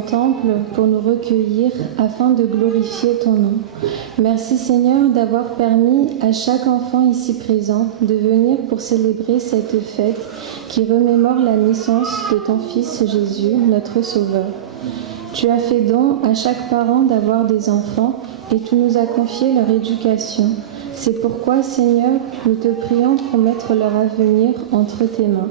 ton temple pour nous recueillir afin de glorifier ton nom. Merci Seigneur d'avoir permis à chaque enfant ici présent de venir pour célébrer cette fête qui remémore la naissance de ton Fils Jésus, notre Sauveur. Tu as fait don à chaque parent d'avoir des enfants et tu nous as confié leur éducation. C'est pourquoi, Seigneur, nous te prions pour mettre leur avenir entre tes mains.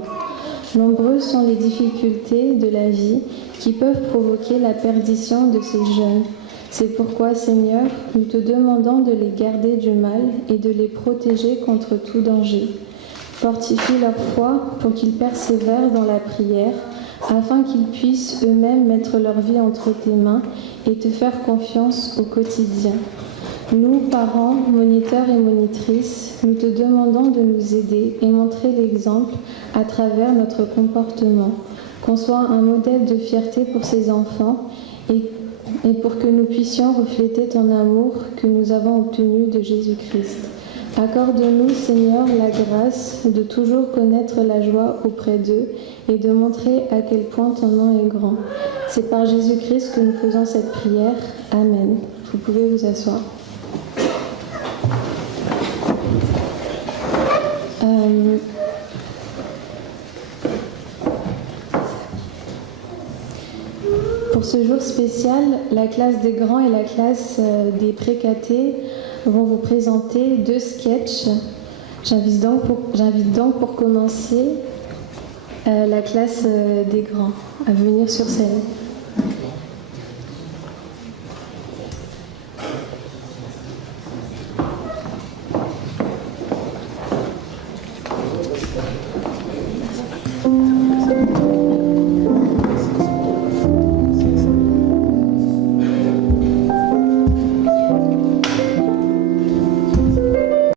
Nombreuses sont les difficultés de la vie qui peuvent provoquer la perdition de ces jeunes. C'est pourquoi, Seigneur, nous te demandons de les garder du mal et de les protéger contre tout danger. Fortifie leur foi pour qu'ils persévèrent dans la prière, afin qu'ils puissent eux-mêmes mettre leur vie entre tes mains et te faire confiance au quotidien. Nous, parents, moniteurs et monitrices, nous te demandons de nous aider et montrer l'exemple à travers notre comportement, qu'on soit un modèle de fierté pour ces enfants et pour que nous puissions refléter ton amour que nous avons obtenu de Jésus-Christ. Accorde-nous, Seigneur, la grâce de toujours connaître la joie auprès d'eux et de montrer à quel point ton nom est grand. C'est par Jésus-Christ que nous faisons cette prière. Amen. Vous pouvez vous asseoir. Pour ce jour spécial, la classe des grands et la classe des précatés vont vous présenter 2 sketchs. J'invite donc pour commencer la classe des grands à venir sur scène.